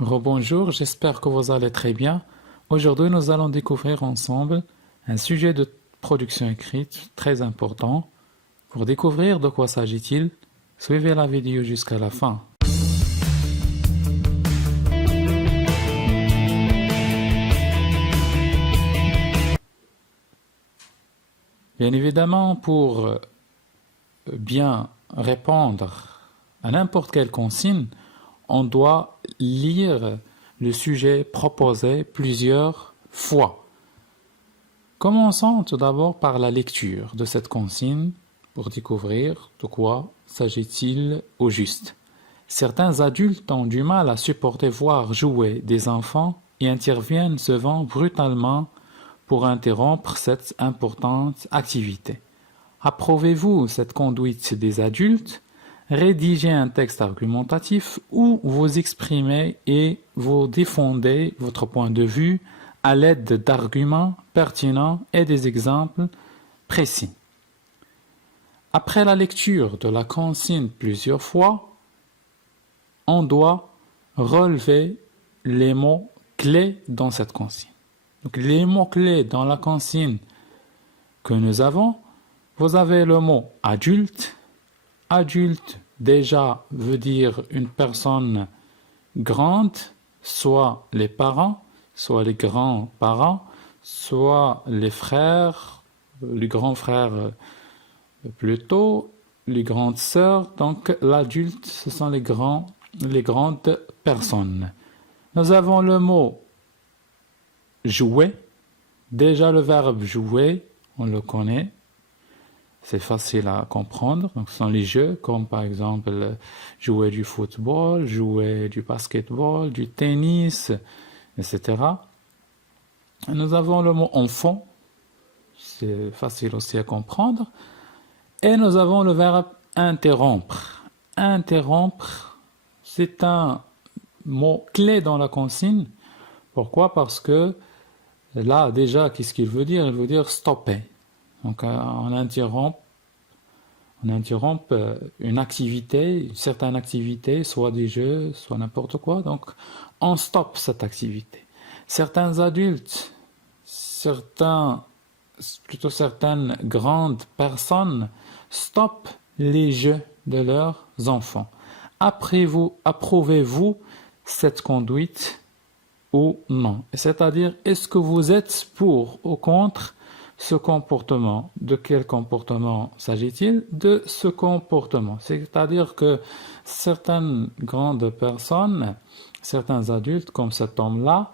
Rebonjour, j'espère que vous allez très bien. Aujourd'hui, nous allons découvrir ensemble un sujet de production écrite très important. Pour découvrir de quoi s'agit-il, suivez la vidéo jusqu'à la fin. Bien évidemment, pour bien répondre à n'importe quelle consigne, on doit lire le sujet proposé plusieurs fois. Commençons tout d'abord par la lecture de cette consigne pour découvrir de quoi s'agit-il au juste. Certains adultes ont du mal à supporter voir jouer des enfants et interviennent souvent brutalement pour interrompre cette importante activité. Approuvez-vous cette conduite des adultes? Rédigez un texte argumentatif où vous exprimez et vous défendez votre point de vue à l'aide d'arguments pertinents et des exemples précis. Après la lecture de la consigne plusieurs fois, on doit relever les mots clés dans cette consigne. Donc, les mots clés dans la consigne que nous avons, vous avez le mot adulte. Adulte, déjà, veut dire une personne grande, soit les parents, soit les grands-parents, soit les frères, les grands frères plutôt, les grandes sœurs. Donc, l'adulte, ce sont les grandes personnes. Nous avons le mot jouer. Déjà, le verbe jouer, on le connaît. C'est facile à comprendre. Donc, ce sont les jeux, comme par exemple jouer du football, jouer du basketball, du tennis, etc. Nous avons le mot enfant. C'est facile aussi à comprendre. Et nous avons le verbe interrompre. Interrompre, c'est un mot clé dans la consigne. Pourquoi? Parce que là, déjà, qu'est-ce qu'il veut dire? Il veut dire stopper. Donc, on interrompt une activité, une certaine activité, soit des jeux, soit n'importe quoi. Donc, on stoppe cette activité. Certains adultes, certaines grandes personnes stoppent les jeux de leurs enfants. Approuvez-vous cette conduite ou non? C'est-à-dire, est-ce que vous êtes pour ou contre ce comportement? De quel comportement s'agit-il? De ce comportement. C'est-à-dire que certaines grandes personnes, certains adultes comme cet homme-là,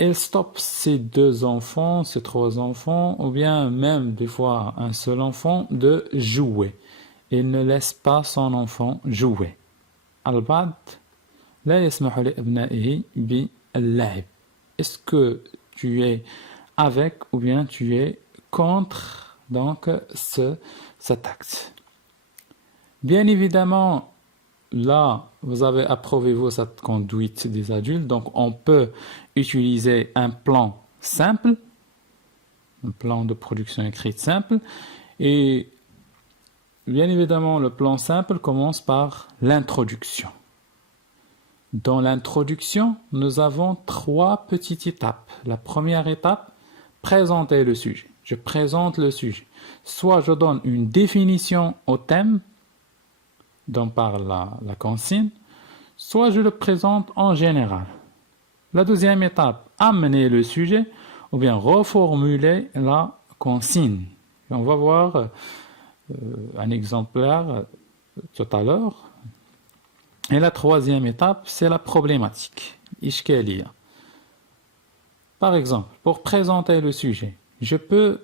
ils stoppent ces deux enfants, ces trois enfants, ou bien même des fois un seul enfant, de jouer. Il ne laisse pas son enfant jouer. Al-Bad لا يسمح لأبنائه باللعب. Est-ce que tu es avec ou bien tu es contre donc cet acte? Bien évidemment, là, vous avez approuvez-vous cette conduite des adultes, donc on peut utiliser un plan simple, un plan de production écrite simple, et bien évidemment, le plan simple commence par l'introduction. Dans l'introduction, nous avons trois petites étapes. La première étape, présenter le sujet. Je présente le sujet. Soit je donne une définition au thème dont parle la consigne, soit je le présente en général. La deuxième étape, amener le sujet ou bien reformuler la consigne. Et on va voir un exemplaire tout à l'heure. Et la troisième étape, c'est la problématique, ishkaliya. Par exemple, pour présenter le sujet, je peux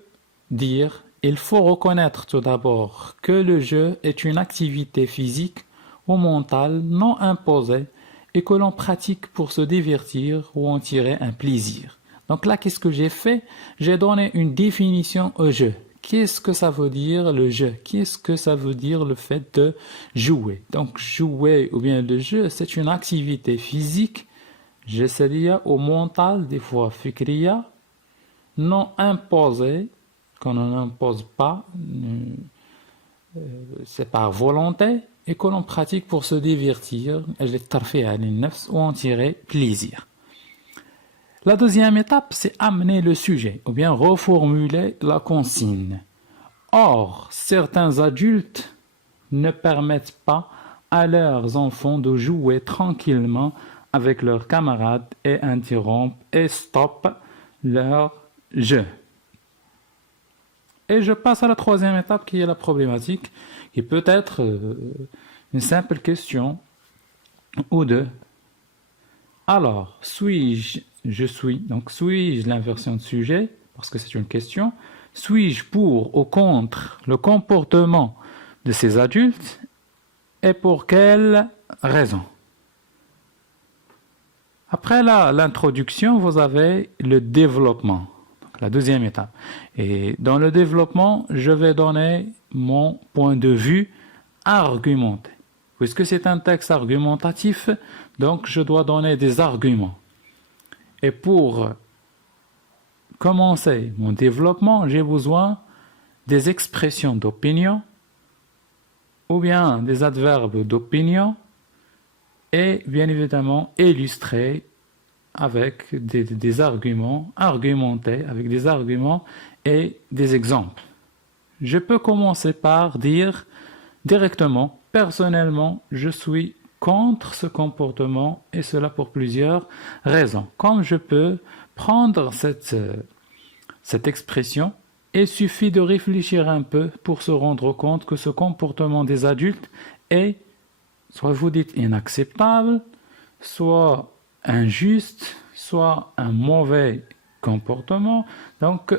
dire il faut reconnaître tout d'abord que le jeu est une activité physique ou mentale non imposée et que l'on pratique pour se divertir ou en tirer un plaisir. Donc là, qu'est-ce que j'ai fait? J'ai donné une définition au jeu. Qu'est-ce que ça veut dire le jeu? Qu'est-ce que ça veut dire le fait de jouer? Donc jouer ou bien le jeu, c'est une activité physique, jasadiya ou mentale, des fois fikriya, non imposée, qu'on n'impose pas, c'est par volonté, et que l'on pratique pour se divertir, ou en tirer plaisir. La deuxième étape, c'est amener le sujet, ou bien reformuler la consigne. Or, certains adultes ne permettent pas à leurs enfants de jouer tranquillement avec leurs camarades et interrompent et stoppent leur jeu. Et je passe à la troisième étape qui est la problématique, qui peut être une simple question ou deux. Alors, je suis, donc suis-je l'inversion de sujet, parce que c'est une question, suis-je pour ou contre le comportement de ces adultes et pour quelle raison? Après l'introduction, vous avez le développement, donc la deuxième étape. Et dans le développement, je vais donner mon point de vue argumenté. Puisque c'est un texte argumentatif, donc je dois donner des arguments. Et pour commencer mon développement, j'ai besoin des expressions d'opinion ou bien des adverbes d'opinion et bien évidemment illustrer avec des arguments, argumenter avec des arguments et des exemples. Je peux commencer par dire directement, personnellement, je suis contre ce comportement et cela pour plusieurs raisons. Comme je peux prendre cette expression, il suffit de réfléchir un peu pour se rendre compte que ce comportement des adultes est, soit vous dites inacceptable, soit injuste, soit un mauvais comportement. Donc,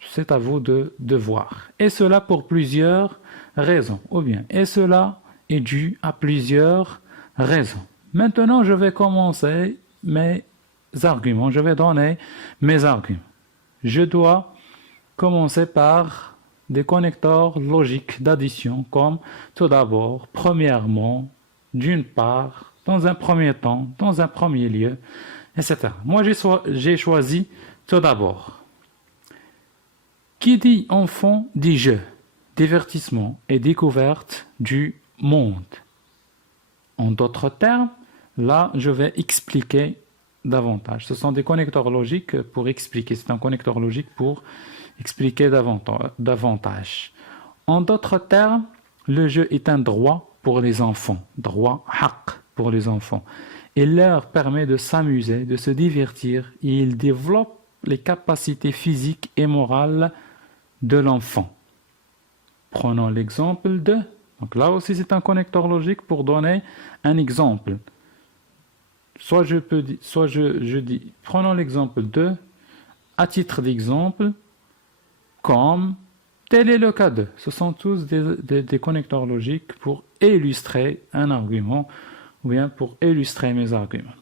c'est à vous de voir. Et cela pour plusieurs raisons. Ou bien, et cela est dû à plusieurs raisons. Maintenant, je vais commencer mes arguments. Je vais donner mes arguments. Je dois commencer par des connecteurs logiques d'addition comme tout d'abord, premièrement, d'une part, dans un premier temps, dans un premier lieu, etc. Moi, j'ai choisi tout d'abord. Qui dit enfant dit jeu, divertissement et découverte du monde. En d'autres termes, là, je vais expliquer davantage. Ce sont des connecteurs logiques pour expliquer. C'est un connecteur logique pour expliquer davantage. En d'autres termes, le jeu est un droit pour les enfants. Droit, haq pour les enfants. Il leur permet de s'amuser, de se divertir et il développe les capacités physiques et morales de l'enfant. Prenons l'exemple de... Donc là aussi, c'est un connecteur logique pour donner un exemple. Soit je dis, prenons l'exemple de, à titre d'exemple, comme, tel est le cas de. Ce sont tous des connecteurs logiques pour illustrer un argument, ou bien pour illustrer mes arguments.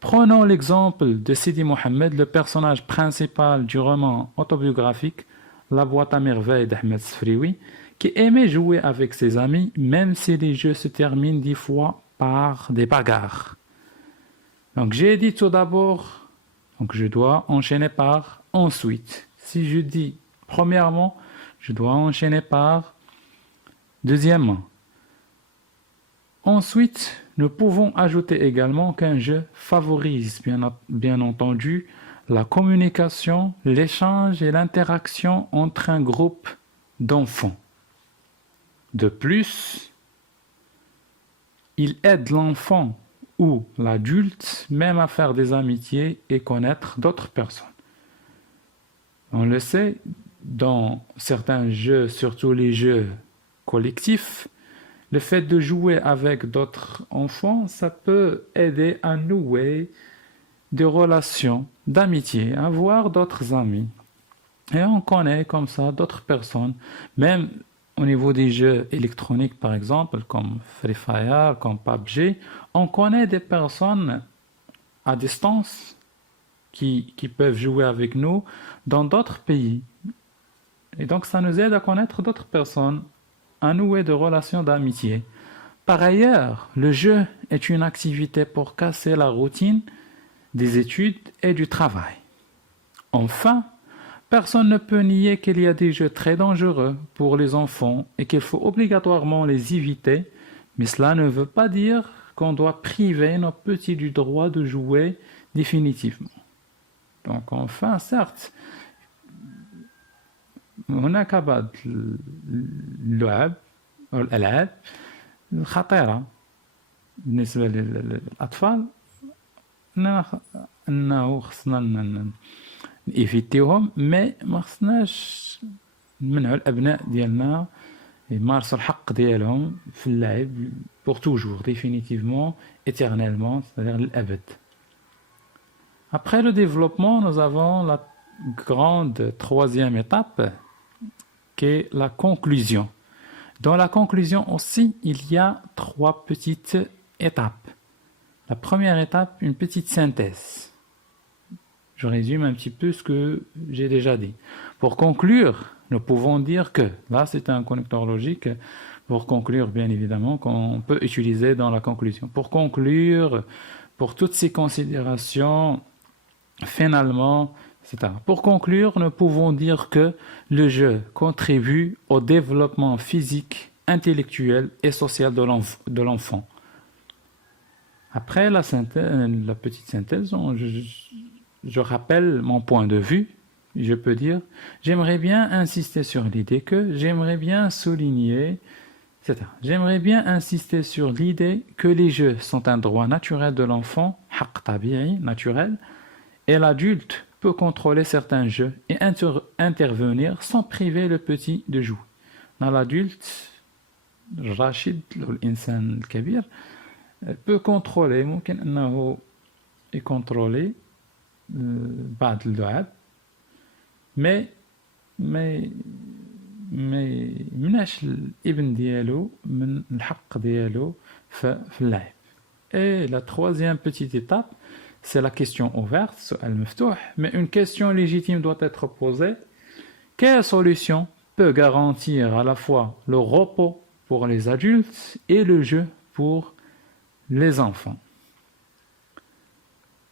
Prenons l'exemple de Sidi Mohamed, le personnage principal du roman autobiographique La boîte à merveilles d'Ahmed Sfrioui, qui aimait jouer avec ses amis, même si les jeux se terminent des fois par des bagarres. Donc j'ai dit tout d'abord, donc je dois enchaîner par ensuite. Si je dis premièrement, je dois enchaîner par deuxièmement. Ensuite, nous pouvons ajouter également qu'un jeu favorise bien entendu la communication, l'échange et l'interaction entre un groupe d'enfants. De plus, il aide l'enfant ou l'adulte même à faire des amitiés et connaître d'autres personnes. On le sait, dans certains jeux, surtout les jeux collectifs, le fait de jouer avec d'autres enfants, ça peut aider à nouer des relations d'amitié, à avoir d'autres amis. Et on connaît comme ça d'autres personnes, même au niveau des jeux électroniques par exemple, comme Free Fire, comme PUBG, on connaît des personnes à distance qui peuvent jouer avec nous dans d'autres pays. Et donc ça nous aide à connaître d'autres personnes, à nouer des relations d'amitié. Par ailleurs, le jeu est une activité pour casser la routine des études et du travail. Enfin, personne ne peut nier qu'il y a des jeux très dangereux pour les enfants et qu'il faut obligatoirement les éviter, Mais cela ne veut pas dire qu'on doit priver nos petits du droit de jouer définitivement. Donc enfin, certes, هناك بعض اللعب أو الألعاب الخطيرة بالنسبة للأطفال أنه خصنا نيفيتيوهم مي ما خصناش نمنعوا الأبناء ديالنا يمارسوا الحق ديالهم في اللعب pour toujours, définitivement, éternellement, c'est-à-dire l'abad. Après le développement, nous avons la grande troisième étape qui est la conclusion. Dans la conclusion aussi, il y a trois petites étapes. La première étape, une petite synthèse. Je résume un petit peu ce que j'ai déjà dit. Pour conclure, nous pouvons dire que, là c'est un connecteur logique, pour conclure bien évidemment, qu'on peut utiliser dans la conclusion. Pour conclure, pour toutes ces considérations, finalement, etc. Pour conclure, nous pouvons dire que le jeu contribue au développement physique, intellectuel et social de l'enfant. Après la petite synthèse, je rappelle mon point de vue. Je peux dire, j'aimerais bien insister sur l'idée que, j'aimerais bien souligner, etc. J'aimerais bien insister sur l'idée que les jeux sont un droit naturel de l'enfant, haqq tabi'i, naturel, et l'adulte peut contrôler certains jeux et intervenir sans priver le petit de jouer. Dans l'adulte, Rachid, l'insan kabir, peut contrôler, ممكن أنه يكونترولي بعض اللعب mais مناش الابن ديالو من الحق ديالو في اللعب. Et la troisième petite étape, c'est la question ouverte, سؤال مفتوح, mais une question légitime doit être posée. Quelle solution peut garantir à la fois le repos pour les adultes et le jeu pour les enfants?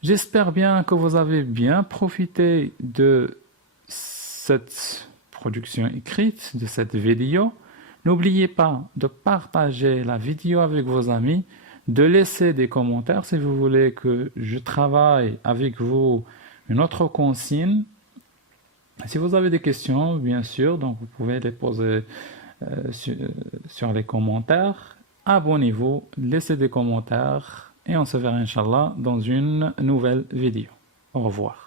J'espère bien que vous avez bien profité de cette production écrite, de cette vidéo. N'oubliez pas de partager la vidéo avec vos amis, de laisser des commentaires si vous voulez que je travaille avec vous une autre consigne. Si vous avez des questions, bien sûr, donc vous pouvez les poser sur les commentaires. Abonnez-vous, laissez des commentaires et on se verra, Inch'Allah, dans une nouvelle vidéo. Au revoir.